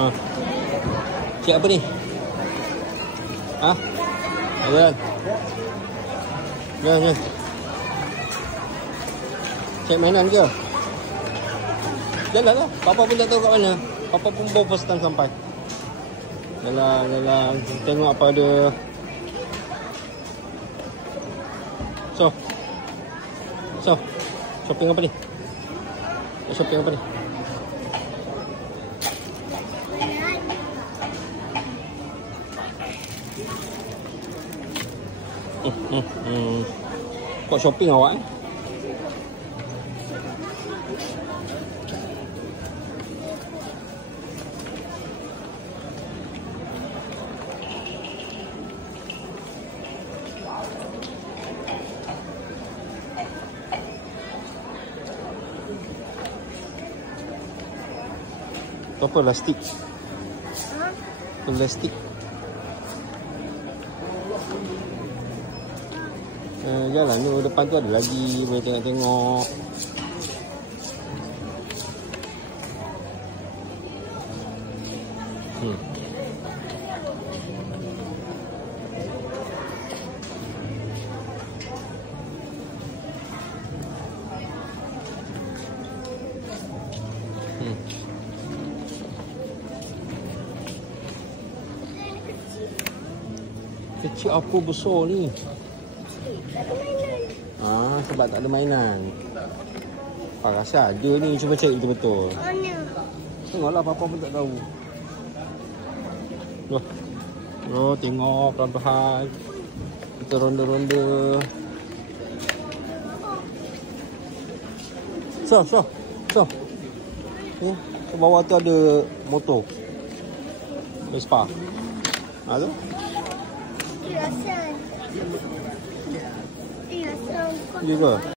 Ha. Cik apa ni? Ha? Jalan. Jalan. Cik mainan ke? Jalan lah. Papa pun tak tahu kat mana. Papa pun baru first time sampai. Jalan. Tengok apa ada. So. Shopping apa ni? Shopping apa ni? Kok shopping awak eh? Itu apa? Plastik? Plastik. Jalan tu depan tu ada lagi. Boleh tengok-tengok. Kecil apa besar ni? Sebab tak ada mainan. Apa rasa ada ni, cuba cari betul-betul. Tengoklah, papa pun tak tahu. Tengok perlahan-lahan. Kita ronda-ronda. So. Ni, ke bawah tu ada motor. Vespa. Tu? Ya ke?